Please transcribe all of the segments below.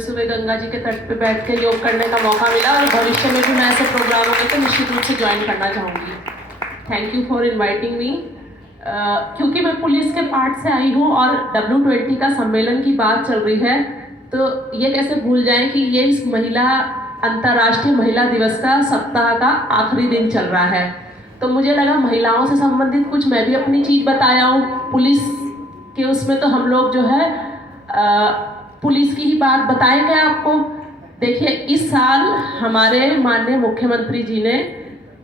सुबह गंगा जी के तट पे बैठ के योग करने का मौका मिला और भविष्य में भी मैं ऐसे प्रोग्रामों में तो निश्चित रूप से ज्वाइन करना चाहूँगी। Thank you for inviting me. क्योंकि मैं पुलिस के पार्ट से आई हूँ और W20 का सम्मेलन की बात चल रही है, तो ये कैसे भूल जाएं कि ये इस अंतर्राष्ट्रीय महिला दिवस का सप्ताह का आखिरी दिन चल रहा है। तो मुझे लगा महिलाओं से संबंधित कुछ मैं भी अपनी चीज़ बताया हूँ। पुलिस के उसमें तो हम लोग जो है पुलिस की ही बात बताएंगे आपको। देखिए, इस साल हमारे माननीय मुख्यमंत्री जी ने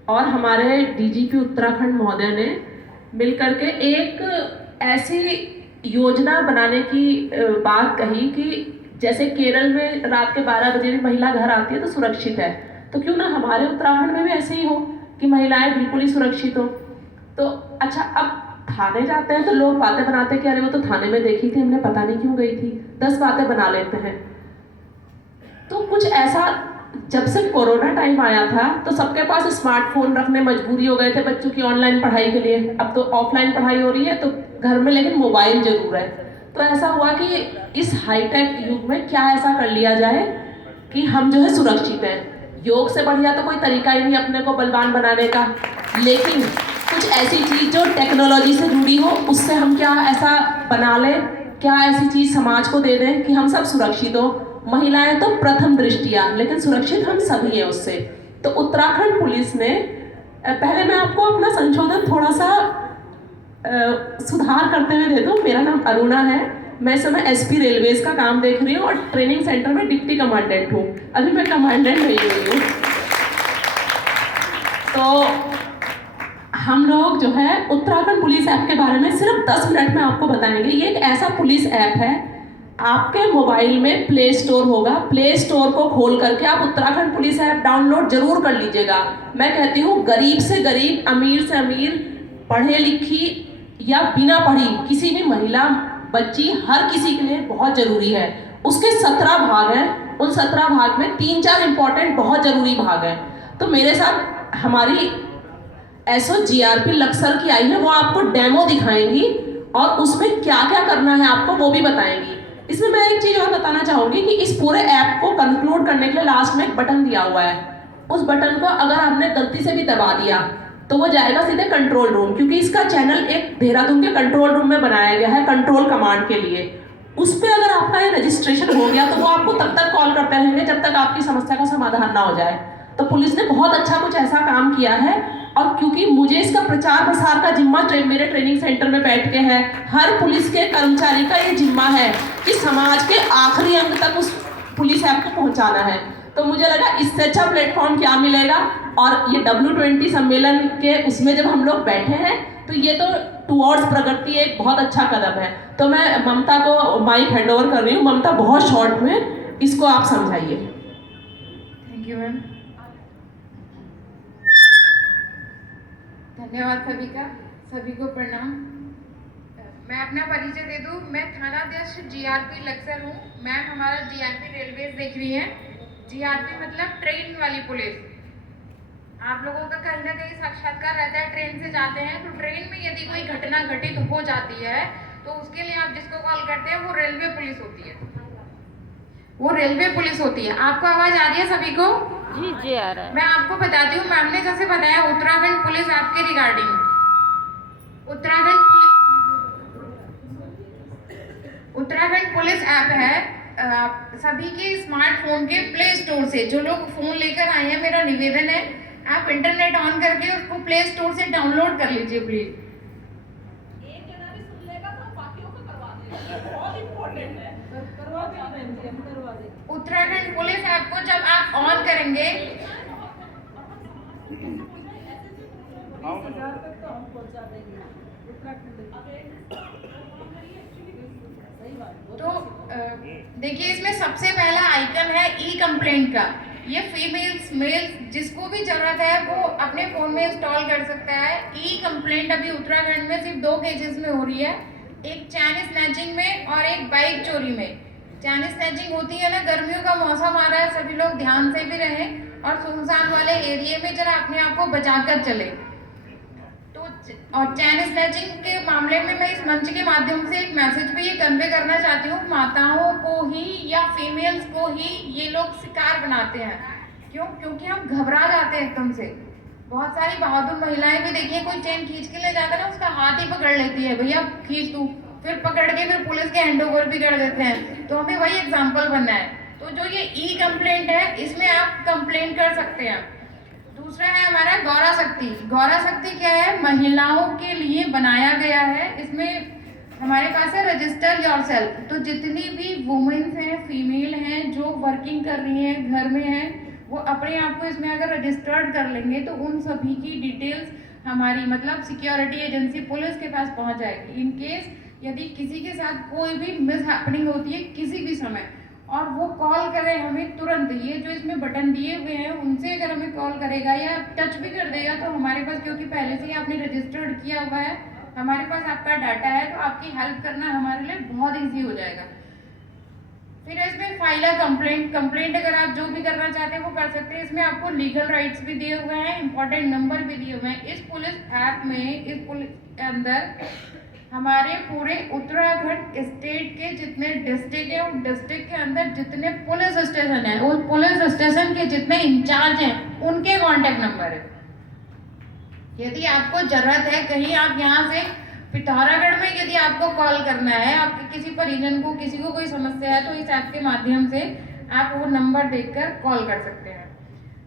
और हमारे DGP उत्तराखंड महोदय ने मिलकर के एक ऐसी योजना बनाने की बात कही कि जैसे केरल में रात के 12 बजे भी महिला घर आती है तो सुरक्षित है, तो क्यों ना हमारे उत्तराखंड में भी ऐसे ही हो कि महिलाएं बिल्कुल ही सुरक्षित हो। तो अच्छा, अब थाने जाते हैं तो लोग बातें बनाते हैं कि अरे वो तो थाने में देखी थी हमने, पता नहीं क्यों गई थी, 10 बातें बना लेते हैं। तो कुछ ऐसा, जब से कोरोना टाइम आया था तो सबके पास स्मार्टफोन रखने मजबूरी हो गए थे बच्चों की ऑनलाइन पढ़ाई के लिए। अब तो ऑफलाइन पढ़ाई हो रही है तो घर में लेकिन मोबाइल जरूर है। तो ऐसा हुआ कि इस हाईटेक युग में क्या ऐसा कर लिया जाए कि हम जो है सुरक्षित हैं। योग से बढ़िया तो कोई तरीका ही नहीं अपने को बलवान बनाने का, लेकिन कुछ ऐसी चीज जो टेक्नोलॉजी से जुड़ी हो उससे हम क्या ऐसा बना लें, क्या ऐसी चीज समाज को दे दें कि हम सब सुरक्षित हो। महिलाएं तो प्रथम दृष्टिया, लेकिन सुरक्षित हम सभी हैं उससे। तो उत्तराखंड पुलिस ने, पहले मैं आपको अपना संशोधन थोड़ा सा सुधार करते हुए दे दूं। मेरा नाम अरुणा है, मैं इस समय SP रेलवेज का काम देख रही हूँ और ट्रेनिंग सेंटर में डिप्टी कमांडेंट हूँ, अभी मैं कमांडेंट नहीं हुई हूँ। तो हम लोग जो है उत्तराखंड पुलिस ऐप के बारे में सिर्फ 10 मिनट में आपको बताएंगे। ये एक ऐसा पुलिस ऐप है, आपके मोबाइल में प्ले स्टोर होगा, प्ले स्टोर को खोल करके आप उत्तराखंड पुलिस ऐप डाउनलोड जरूर कर लीजिएगा। मैं कहती हूँ गरीब से गरीब, अमीर से अमीर, पढ़े लिखी या बिना पढ़ी किसी भी महिला, बच्ची, हर किसी के लिए बहुत जरूरी है। उसके 17 भाग हैं, उन 17 भाग में 3-4 इंपॉर्टेंट बहुत जरूरी भाग हैं। तो मेरे साथ हमारी SOGRP लक्सर की आई है, वो आपको डेमो दिखाएंगी और उसमें क्या क्या करना है आपको वो भी बताएंगी। इसमें मैं एक चीज और बताना चाहूंगी कि इस पूरे ऐप को कंक्लूड करने के लिए लास्ट में एक बटन दिया हुआ है। उस बटन को अगर आपने गलती से भी दबा दिया तो वो जाएगा सीधे कंट्रोल रूम, क्योंकि इसका चैनल एक देहरादून के कंट्रोल रूम में बनाया गया है कंट्रोल कमांड के लिए। उस पर अगर आपका ये रजिस्ट्रेशन हो गया तो वो आपको तब तक कॉल करते रहेंगे जब तक आपकी समस्या का समाधान ना हो जाए। तो पुलिस ने बहुत अच्छा कुछ ऐसा काम किया है, और क्योंकि मुझे इसका प्रचार प्रसार का जिम्मा मेरे ट्रेनिंग सेंटर में बैठ के है, हर पुलिस के कर्मचारी का ये जिम्मा है कि समाज के आखिरी अंग तक उस पुलिस ऐप को पहुंचाना है। तो मुझे लगा इससे अच्छा प्लेटफॉर्म क्या मिलेगा। और ये W20 सम्मेलन के उसमें जब हम लोग बैठे हैं तो ये तो टुवर्ड्स प्रगति एक बहुत अच्छा कदम है। तो मैं ममता को माइक हैंड ओवर कर रही हूँ। ममता, बहुत शॉर्ट में इसको आप समझाइए। Thank you ma'am. धन्यवाद सभी को प्रणाम। मैं अपना परिचय दे दूं, मैं थानाध्यक्ष GRP लक्सर हूँ। मैम हमारा GRP रेलवेज देख रही है। GRP मतलब ट्रेन वाली पुलिस। आप लोगों का कहीं ना कहीं साक्षात्कार रहता है, ट्रेन से जाते हैं तो ट्रेन में यदि कोई घटना घटित हो जाती है तो उसके लिए आप जिसको कॉल करते हैं वो रेलवे पुलिस होती है, वो रेलवे पुलिस होती है। आपको आवाज आ रही है सभी को? जी आ रहा है। मैं आपको बताती हूँ, मैम ने जैसे बताया उत्तराखंड पुलिस ऐप के रिगार्डिंग। उत्तराखंड पुलिस ऐप है सभी के स्मार्टफोन के प्ले स्टोर से। जो लोग फोन लेकर आए हैं, मेरा निवेदन है आप इंटरनेट ऑन करके उसको प्ले स्टोर से डाउनलोड कर लीजिए प्लीज। एक जना भी सुन लेगा तो बाकियों को करवा देगा, बहुत इंपॉर्टेंट है। करवा देंगे। उत्तराखंड पुलिस ऐप को जब आप ऑन करेंगे तो देखिए, इसमें सबसे पहला आइकन है E-कंप्लेंट का। ये फीमेल्स मेल्स जिसको भी जरूरत है वो अपने फोन में इंस्टॉल कर सकता है। E-कंप्लेंट अभी उत्तराखंड में सिर्फ 2 केसेस में हो रही है, एक चैन स्नैचिंग में और एक बाइक चोरी में। चैन स्नैचिंग होती है ना, गर्मियों का मौसम आ रहा है, सभी लोग ध्यान से भी रहें और सुनसान वाले एरिया में जरा अपने आप को बचाकर चले। तो और चैन स्नैचिंग के मामले में मैं इस मंच के माध्यम से एक मैसेज भी ये कन्वे करना चाहती हूँ, माताओं को ही या फीमेल्स को ही ये लोग शिकार बनाते हैं। क्यों? क्योंकि हम घबरा जाते हैं एकदम से। बहुत सारी बहादुर महिलाएं भी देखिए, कोई चेन खींच के ले जाता है ना, उसका हाथ ही पकड़ लेती है, भैया खींच तू, फिर पकड़ के फिर पुलिस के हैंड ओवर भी कर देते हैं। तो हमें वही एग्जाम्पल बनना है। तो जो ये ई कंप्लेंट है, इसमें आप कंप्लेंट कर सकते हैं। दूसरा है हमारा गौरा शक्ति। गौरा शक्ति क्या है? महिलाओं के लिए बनाया गया है। इसमें हमारे पास है रजिस्टर योरसेल्फ। तो जितनी भी वुमेन्स हैं, फीमेल हैं, जो वर्किंग कर रही हैं, घर में हैं, वो अपने आप को इसमें अगर रजिस्टर्ड कर लेंगे तो उन सभी की डिटेल्स हमारी मतलब सिक्योरिटी एजेंसी पुलिस के पास पहुंच जाएगी। इन केस यदि किसी के साथ कोई भी मिस हैपनिंग होती है किसी भी समय, और वो कॉल करे हमें तुरंत, ये जो इसमें बटन दिए हुए हैं उनसे अगर हमें कॉल करेगा या टच भी कर देगा तो हमारे पास, क्योंकि पहले से ही आपने रजिस्टर्ड किया हुआ है, हमारे पास आपका डाटा है, तो आपकी हेल्प करना हमारे लिए बहुत ईजी हो जाएगा। फिर इसमें फाइल अ कंप्लेंट। कंप्लेंट अगर आप जो भी करना चाहते हैं वो कर सकते हैं। इसमें आपको लीगल राइट्स भी दिए हुए हैं, इंपॉर्टेंट नंबर भी दिए हुए हैं। इस पुलिस ऐप में, इस पुलिस के अंदर हमारे पूरे उत्तराखंड स्टेट के जितने डिस्ट्रिक्ट हैं, उन डिस्ट्रिक्ट के अंदर जितने पुलिस स्टेशन है, उस पुलिस स्टेशन के जितने इंचार्ज हैं, उनके कॉन्टेक्ट नंबर है। यदि आपको जरूरत है, कहीं आप यहाँ से पिथौरागढ़ में यदि आपको कॉल करना है, आपके किसी परिजन को, किसी को कोई समस्या है, तो इस ऐप के माध्यम से आप वो नंबर देखकर कॉल कर सकते हैं।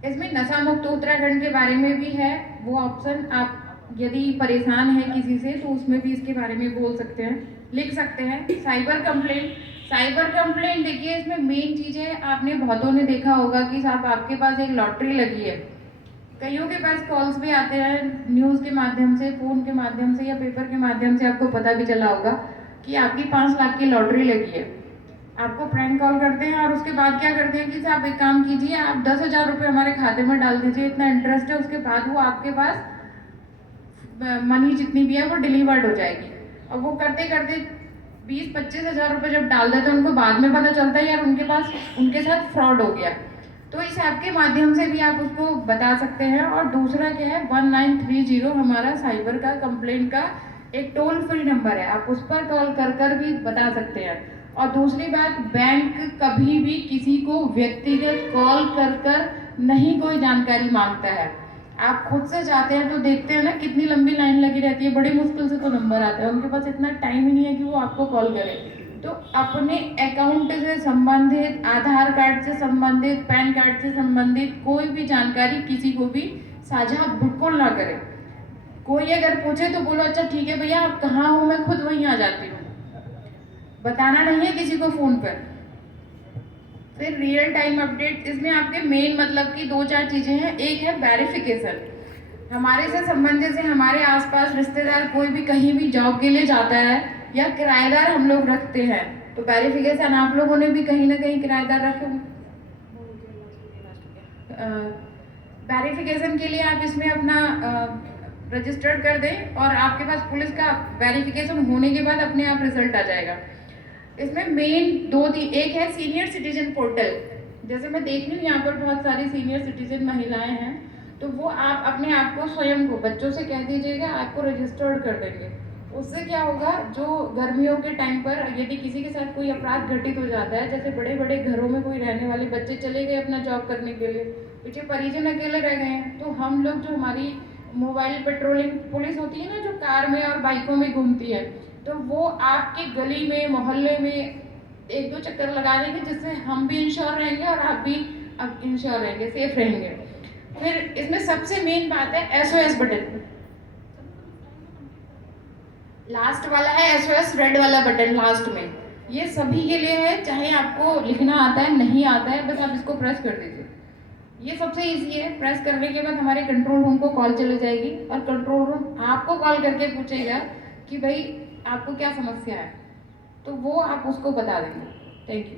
इसमें नशा मुक्त उत्तराखंड के बारे में भी है वो ऑप्शन। आप यदि परेशान है किसी से तो उसमें भी इसके बारे में बोल सकते हैं, लिख सकते हैं। Cyber complaint. साइबर कंप्लेंट देखिए, इसमें मेन चीज़ है, आपने बहुतों ने देखा होगा कि साहब आपके पास एक लॉटरी लगी है। कईयों के पास कॉल्स भी आते हैं न्यूज़ के माध्यम से, फ़ोन के माध्यम से या पेपर के माध्यम से, आपको पता भी चला होगा कि आपकी 5 लाख की लॉटरी लगी है। आपको प्रैंक कॉल करते हैं और उसके बाद क्या करते हैं कि साहब एक काम कीजिए, आप 10,000 रुपये हमारे खाते में डाल दीजिए, इतना इंटरेस्ट है, उसके बाद वो आपके पास मनी जितनी भी है वो डिलीवर्ड हो जाएगी। और वो करते करते 20-25 हज़ार रुपये जब डाल देते हैं, उनको बाद में पता चलता है यार उनके साथ फ्रॉड हो गया। तो इस ऐप के माध्यम से भी आप उसको बता सकते हैं। और दूसरा क्या है, 1930 हमारा साइबर का कंप्लेंट का एक टोल फ्री नंबर है, आप उस पर कॉल कर भी बता सकते हैं। और दूसरी बात, बैंक कभी भी किसी को व्यक्तिगत कॉल कर नहीं कोई जानकारी मांगता है। आप खुद से जाते हैं तो देखते हैं ना कितनी लंबी लाइन लगी रहती है, बड़ी मुश्किल से तो नंबर आता है, उनके पास इतना टाइम ही नहीं है कि वो आपको कॉल करें। तो अपने अकाउंट से संबंधित, आधार कार्ड से संबंधित, पैन कार्ड से संबंधित कोई भी जानकारी किसी को भी साझा बिल्कुल ना करें। कोई अगर पूछे तो बोलो अच्छा ठीक है भैया आप कहाँ हो, मैं खुद वहीं आ जाती हूँ। बताना नहीं है किसी को फ़ोन पर। फिर रियल टाइम अपडेट। इसमें आपके मेन मतलब की 2-4 चीज़ें हैं। एक है वेरिफिकेशन। हमारे से संबंधित से हमारे आसपास रिश्तेदार कोई भी कहीं भी जॉब के लिए जाता है या किराएदार हम लोग रखते हैं, तो वेरिफिकेशन आप लोगों ने भी कहीं ना कहीं किराएदार रखे होंगे। वेरिफिकेशन के लिए आप इसमें अपना रजिस्टर्ड कर दें और आपके पास पुलिस का वेरिफिकेशन होने के बाद अपने आप रिजल्ट आ जाएगा। इसमें मेन 2-3, एक है सीनियर सिटीजन पोर्टल। जैसे मैं देख रही हूँ यहाँ पर बहुत सारी सीनियर सिटीजन महिलाएं हैं, तो वो आप अपने आप को स्वयं को बच्चों से कह दीजिएगा, आपको रजिस्टर्ड कर देंगे। उससे क्या होगा, जो गर्मियों के टाइम पर यदि किसी के साथ कोई अपराध घटित हो जाता है, जैसे बड़े बड़े घरों में कोई रहने वाले बच्चे चले गए अपना जॉब करने के लिए, पीछे परिजन अकेले रह गए हैं, तो हम लोग जो हमारी मोबाइल पेट्रोलिंग पुलिस होती है ना, जो कार में और बाइकों में घूमती है, तो वो आपके गली में, मोहल्ले में 1-2 चक्कर लगा देंगे, जिससे हम भी इंश्योर रहेंगे और आप भी अब इंश्योर रहेंगे, सेफ रहेंगे। फिर इसमें सबसे मेन बात है SOS बटन। लास्ट वाला है SOS रेड वाला बटन लास्ट में, ये सभी के लिए है, चाहे आपको लिखना आता है नहीं आता है, बस आप इसको प्रेस कर दीजिए। ये सबसे इजी है। प्रेस करने के बाद हमारे कंट्रोल रूम को कॉल चली जाएगी और कंट्रोल रूम आपको कॉल करके पूछेगा कि भाई आपको क्या समस्या है, तो वो आप उसको बता देंगे। Thank you.